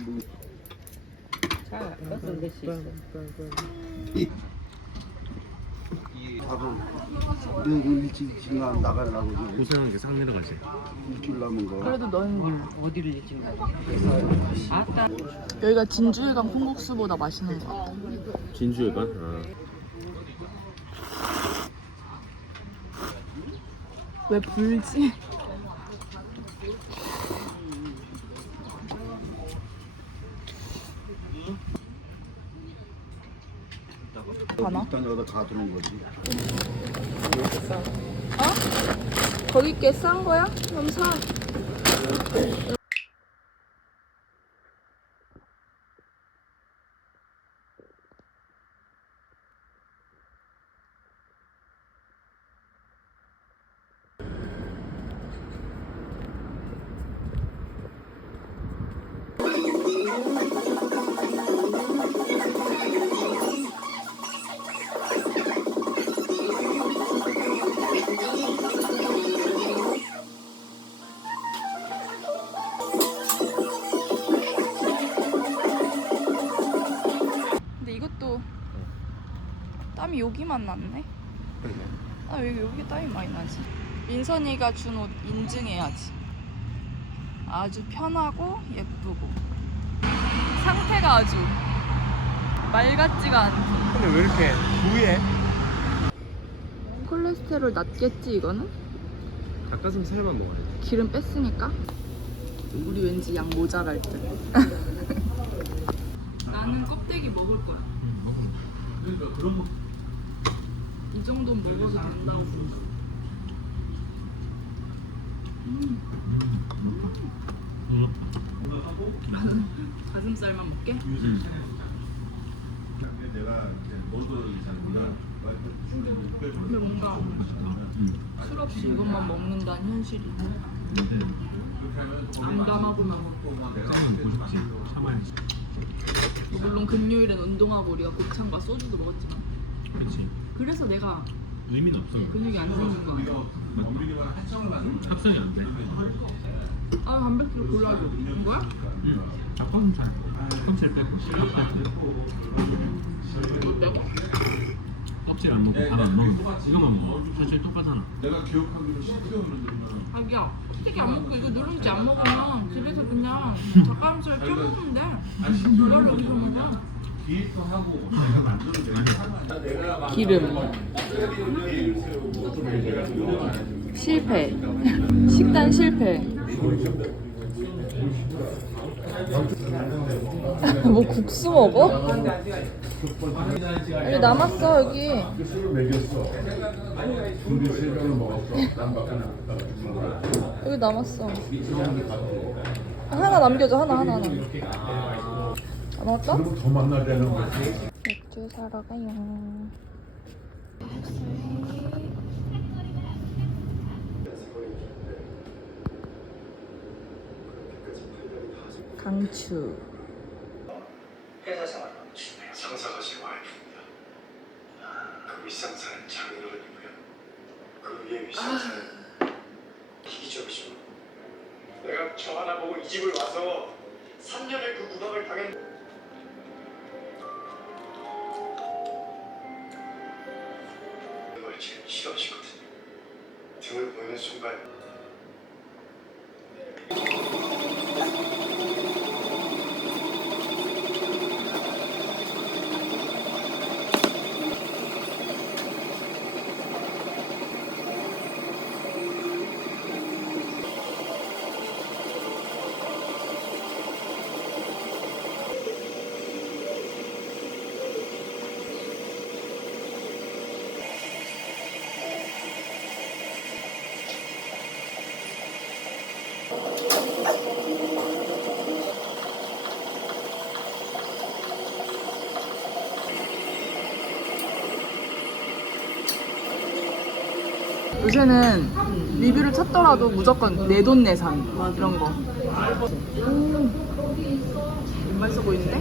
넣을 수 있어. 밥을 내일 일찍 일찍 나- 나가려고 고생한 게 상 내려가지. 일주일 남은 거. 그래도 넌 어디를 일찍 나가? 아따. 여기가 진주회관 콩국수보다 맛있는 것 같아. 진주회관? 아. 왜 불지? 가나? 일단 여기다 가두는 거지. 거기 꽤싼 거야? 그럼 사. 여기만 났네. 아 여기 여기 땀이 많이 나지. 민선이가 준 옷 인증해야지. 아주 편하고 예쁘고 상태가 아주 말 같지가 않고. 근데 왜 이렇게 부해? 콜레스테롤 낮겠지 이거는? 닭가슴살만 먹어야지. 기름 뺐으니까. 우리 왠지 양 모자랄 듯. 나는 껍데기 먹을 거야. 그러니까 그런 거. 이 정도는 먹어도 된다고. 가슴살만 먹게? 근데 뭔가 술 없이 이것만 먹는다는 현실이 암담하구나 물론 금요일엔 운동하고 우리가 곱창과 소주도 먹었지만 그렇지. 그래서 내가 의미는 없어. 근육이 안 생긴 거야 합성이 안 돼. 아 단백질 골라줘 뭐야? 응. 닭가슴살. 껍질 빼고. 어때? 껍질 안 먹고 밥 안 먹고 이거만 먹어. 사실 똑같잖아. 자기야 스테이크 안 먹고 이거 누룽지 안 먹으면 집에서 그냥 닭가슴살 쪄 먹으면 돼 그걸 여 기서 먹어 기름. 실패. 식단 실패. 뭐 국수 먹어? 여기 남았어 여기. 여기 남았어. 하나 남겨줘 하나 하나 하나 안 왔다? 더 만나야 되는 거지. 맥주 사러 가요 강추 회사 생활은 중요해요. 상사가 제 와이프입니다. 그 윗상사는 장인어른이고요. 그 위에 윗상사는 희기적이죠. 내가 저 하나 보고 이 집을 와서 3년의 그 구박을 당했... but 요새는 리뷰를 찾더라도 무조건 내돈내산 이런 거. 오, 맛있어 보이는데?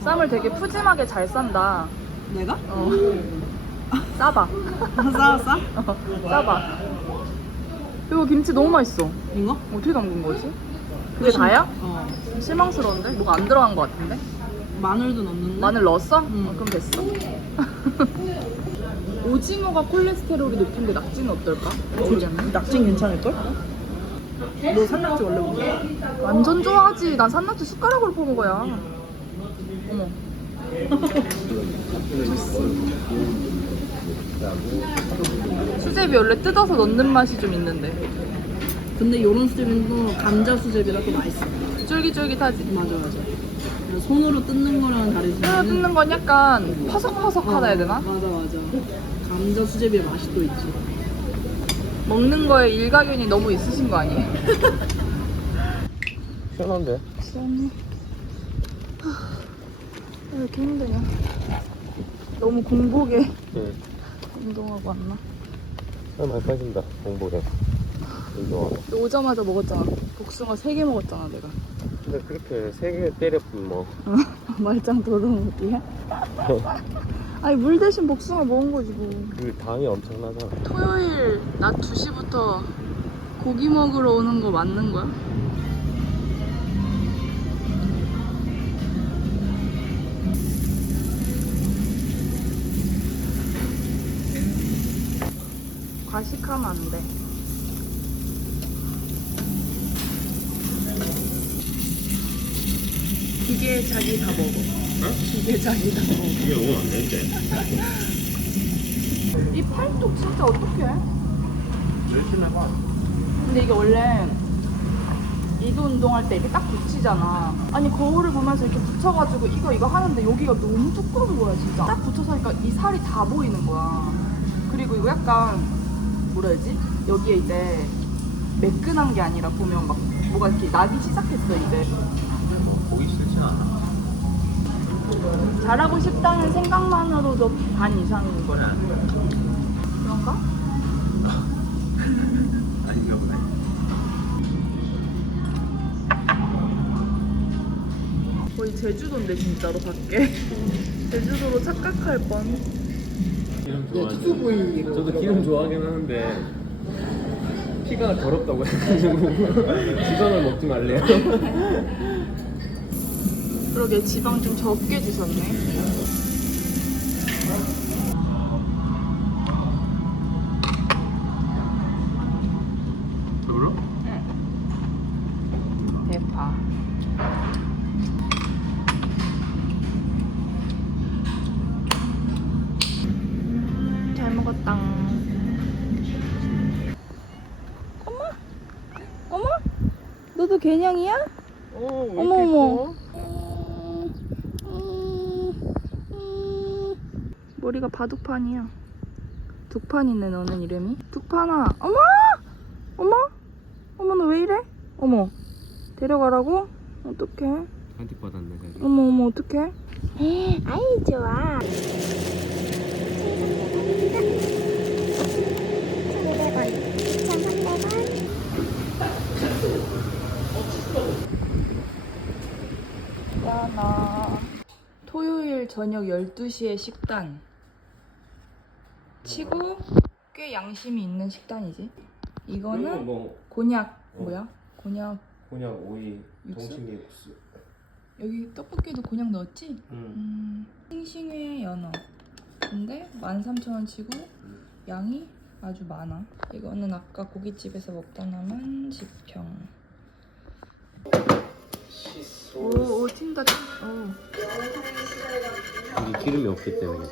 쌈을 되게 푸짐하게 잘 싼다. 내가? 어. 싸봐. 싸 싸? 어, 싸봐. 이거 김치 너무 맛있어. 이거? 어떻게 담근 거지? 그게 다야? 어. 실망스러운데? 뭐가 안 들어간 거 같은데? 마늘도 넣는데. 마늘 넣었어? 응. 어, 그럼 됐어. 오징어가 콜레스테롤이 높은데 낙지는 어떨까? 낙진 괜찮을걸? 너 산낙지 원래 먹어? 완전 좋아하지. 난 산낙지 숟가락으로 퍼 먹어야. 어머. 수제비 원래 뜯어서 넣는 맛이 좀 있는데 근데 요런 수제비는 또 감자 수제비라 또 맛있어. 쫄깃쫄깃하지. 맞아 맞아. 손으로 뜯는 거랑 다르지. 뜯어 뜯는 건 약간 퍼석퍼석하다 해야 되나? 맞아 맞아. 감자 수제비의 맛이 또 있지. 먹는 거에 일가견이 너무 있으신 거 아니에요? 시원한데? 시원해. 왜 이렇게 힘드냐? 너무 공복에 응. 운동하고 왔나? 살 많이 빠진다 공복에 운동하고 오자마자 먹었잖아. 복숭아 3개 먹었잖아, 내가. 근데 그렇게 세 개 때려뿐 뭐 말짱 도루묵이야? 아니, 물 대신 복숭아 먹은 거지, 뭐. 그 당이 엄청나잖아 토요일 낮 2시부터 고기 먹으러 오는 거 맞는 거야? 과식하면 안 돼. 기계 자기 다 먹어. 기계 자기 다 먹어. 이게 오면 안 되는데 이 팔뚝 진짜 어떡해? 근데 이게 원래 이도 운동할 때 이렇게 딱 붙이잖아. 아니 거울을 보면서 이렇게 붙여가지고 이거 이거 하는데 여기가 너무 두꺼운 거야 진짜. 딱 붙여서 하니까 이 살이 다 보이는 거야. 그리고 이거 약간 뭐라 해야지? 여기에 이제 매끈한 게 아니라 보면 막 뭐가 이렇게 나기 시작했어 이제. 보기 싫지 않아 잘하고 싶다는 생각만으로도 반 이상인 거야. 그런가? 아닌가 보네 거의 제주도인데 진짜로 밖에. 제주도로 착각할 뻔. 기름 좋아하지 저도 기름 좋아하긴 하는데 피가 더럽다고 해가지고 지방을 먹지 말래요 그러게 지방 좀 적게 주셨네. 먹었다. 어머, 어머, 너도 개냥이야? 어, 어머 어머. 음, 머리가 바둑판이야. 둑판이네 너는 이름이. 둑판아. 어머, 어머, 어머 너 왜 이래? 어머, 데려가라고? 어떡해? 한틱 받았네 자기 어머 어머 어떡해? 아이 좋아. 1,500원, 1,300원. 야나 토요일 저녁 12시에 식단 치고 꽤 양심이 있는 식단이지 이거는 뭐 곤약 어. 뭐야? 곤약 곤약 오이 육수? 동치미 국수 여기 떡볶이에도 곤약 넣었지? 응 음, 싱싱회 연어 근데? 13,000원 치고 양이 아주 많아. 이거는 아까 고깃집에서 먹다 남은 지평. 오, 오 튄다 오. 이게 기름이 없기 때문에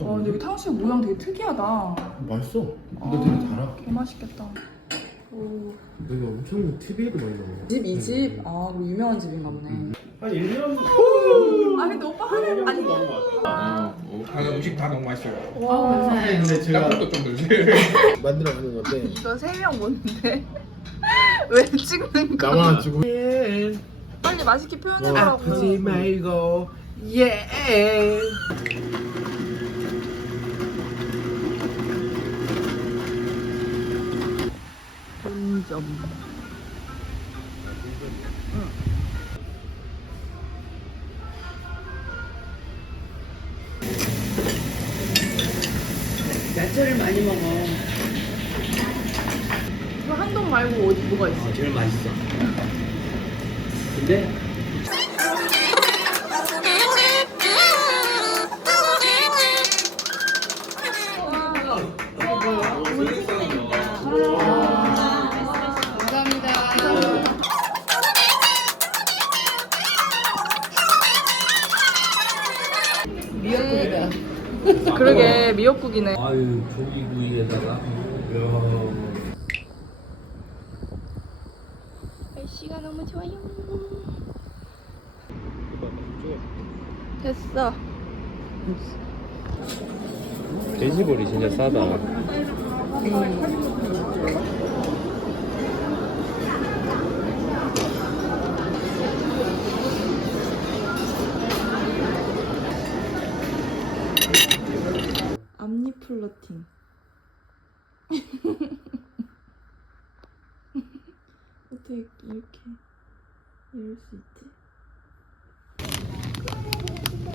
와 근데 여기 탕수육 모양 되게 특이하다. 맛있어. 이거 되게 달아. 개 맛있겠다. 오. 여기 엄청 TV에도 많이 나와. 집 이 집? 아 그리고 유명한 집인가 보네. 한 1년 아 근데 오빠 하는 아니 아, 음식 다 너무 맛있어요. 와 근데 제가 짬뽕도 좀 넣으세요. 만들어 보는 건데 이거 세명 뭔데? 왜 찍는 거야? 나만 주고 빨리 맛있게 표현해보라고. 말고 예. 본점. 야채를 많이 먹어. 그 한동 말고 어디 뭐가 있어? 어, 제일 맛있어. 근데 미역국이네. 아유 조기구이에다가 날씨가 너무 좋아요. 됐어. 돼지볼이 진짜 싸다. 앞니 플러팅. 어떻게 이렇게 이럴 수 있지?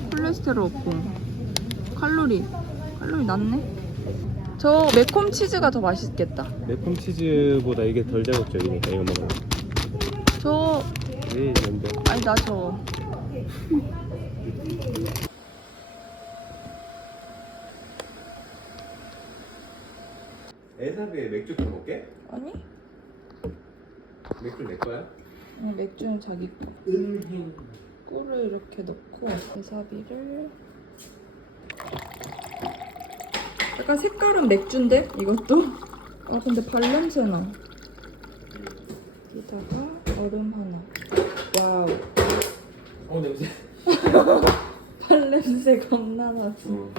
콜레스테롤 없고 칼로리 칼로리 낮네. 저 매콤 치즈가 더 맛있겠다. 매콤 치즈보다 이게 덜 자극적이니까 이거 먹으면. 저왜 이런데? 아니 나 저. 에사비에 맥주 더 먹게? 아니? 맥주 내 거야? 어, 맥주는 자기 거. 꿀을 이렇게 넣고 와사비를 약간 색깔은 맥주인데 이것도 아 근데 발냄새 나 여기다가 얼음 하나 와우 어 냄새. 발냄새 겁나 나지 오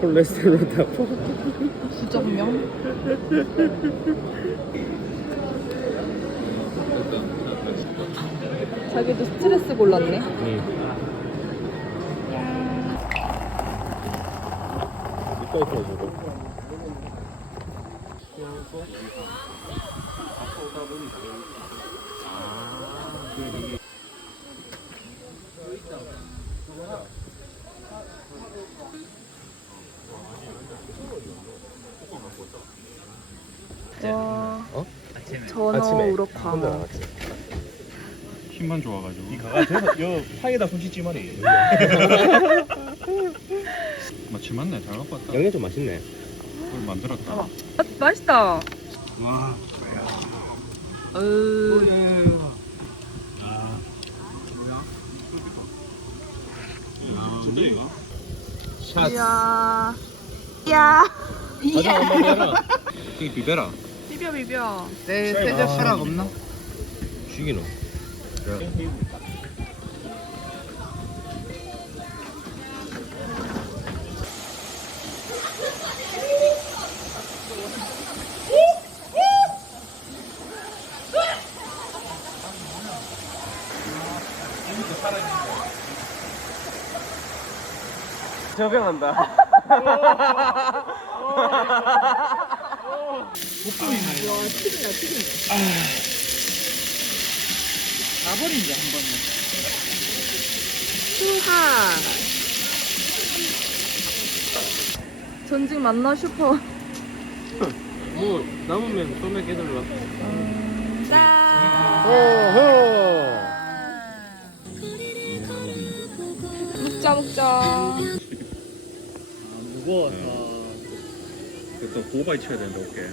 콜레스테롤 다 진짜 분명 자기도 스트레스 골랐네 응. 이따 있어 저거. 와 어? 전어 아침에 우럭 혼자 광어 나갔지. 힘만 좋아가지고. 이 가가 돼서 여 파에다 손 씻지 말이. 마치 맞네. 잘 갖고 왔다. 양념 좀 맛있네. 그걸 만들었다. 아, 맛있다 와. 으 야, 근데 이거? 샷. 이야 이야 가자 한번 해라. 이게 비벼라. 비벼 비벼 내 세제 수락 없나? 죽이노. 적응한다. 가버린다 한 번은. 수하. 전직 만나 슈퍼. 뭐 남으면 소맥 애들로 먹자 먹자. 무거워서 또 고바이 쳐야 된다 어깨